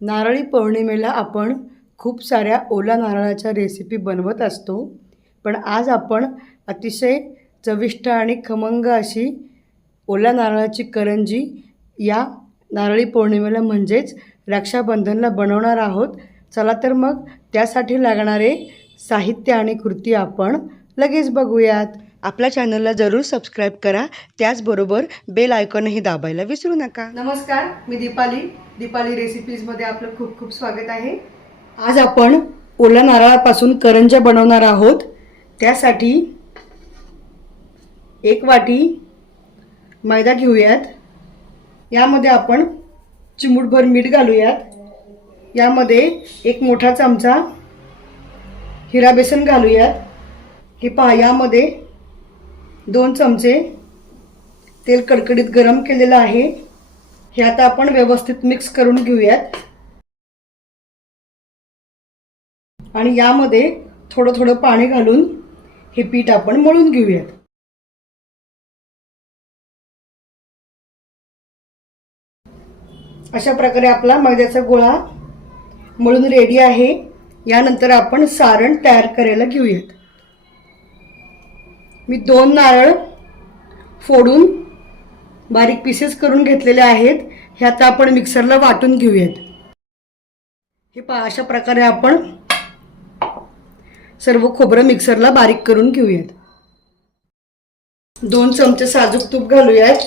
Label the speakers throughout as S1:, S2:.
S1: नारळी पौर्णिमेला आपण खूप साऱ्या ओला नारळाच्या रेसिपी बनवत असतो. पण आज आपण अतिशय चविष्ट आणि खमंग अशी ओला नारळाची करंजी या नारळी पौर्णिमेला म्हणजेच रक्षाबंधनला बनवणार आहोत. चला तर मग त्यासाठी लागणारे साहित्य आणि कृती आपण लगेच बघूयात. आपल्या चॅनलला जरूर सबस्क्राईब करा. त्याचबरोबर बेल आयकॉनही दाबायला विसरू नका. नमस्कार मी दीपाली. दीपाली रेसिपीजमध्ये आपलं खूप खूप स्वागत आहे. आज आपण ओल्या नारळापासून करंज्या बनवणार आहोत. त्यासाठी एक वाटी मैदा घेऊयात. यामध्ये आपण चिमूटभर मीठ घालूयात. यामध्ये एक मोठा चमचा हिरा बेसन घालूयात. हे पहा यामध्ये दोन चमचे तेल कडकडीत गरम केलेलं आहे. हे आता आपण व्यवस्थित मिक्स करून घेऊयात. आणि यामध्ये थोडं थोडं पाणी घालून हे पीठ आपण मळून घेऊयात. अशा प्रकारे आपला मैद्याचा गोळा मळून रेडी आहे. यानंतर आपण सारण तयार करायला घेऊयात. मी दोन नारळ फोडून बारीक पीसेस करून घेतलेले आहेत. हे आता आपण मिक्सरला वाटून घेऊयात. हे पहा अशा प्रकारे आपण सर्व खोबरं मिक्सरला बारीक करून घेऊयात. दोन चमचे साजूक तूप घालूयात.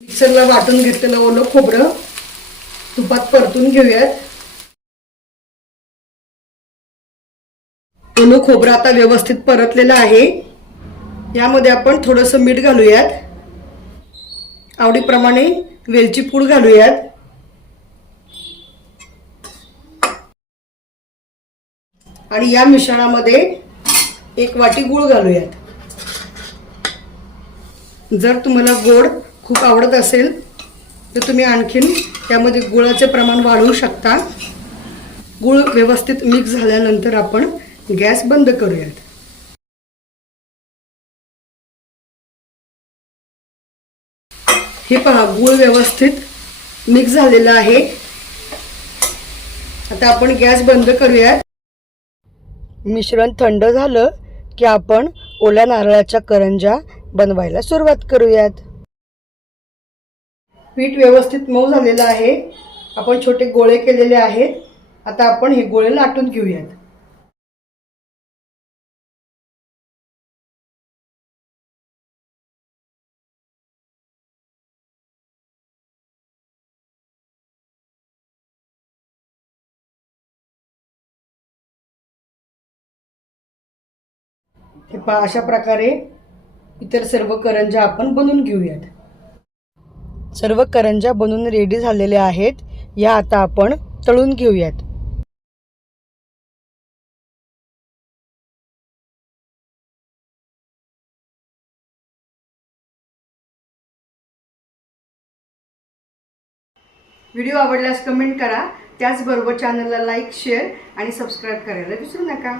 S1: मिक्सरला वाटून घेतलेलं ओलं खोबरं तुपात परतून घेऊयात. ओलं खोबरं आता व्यवस्थित परतलेलं आहे. यामध्ये आपण थोडंसं मीठ घालूयात. आवडीप्रमाणे वेलची पूड घालूयात. आणि या मिश्रणामध्ये एक वाटी गूळ घालूयात. जर तुम्हाला गोड खूप आवडत असेल तर तुम्ही आणखीन त्यामध्ये गुळाचे प्रमाण वाढवू शकता. गूळ व्यवस्थित मिक्स झाल्यानंतर आपण गॅस बंद करूयात. हे पहा गूळ व्यवस्थित मिक्स झालेलं आहे. आता आपण गॅस बंद करूयात. मिश्रण थंड झालं की आपण ओल्या नारळाच्या करंजा बनवायला सुरुवात करूयात. पीठ व्यवस्थित मऊ झालेलं आहे. आपण छोटे गोळे केलेले आहेत. आता आपण हे गोळे लाटून घेऊयात. हे पहा अशा प्रकारे इतर सर्व करंजा आपण बनवून घेऊयात. सर्व करंजा बनवून रेडी झालेल्या आहेत या आता आपण तळून घेऊयात. व्हिडिओ आवडल्यास कमेंट करा त्याचबरोबर चॅनलला लाईक शेअर आणि सबस्क्राईब करायला विसरू नका.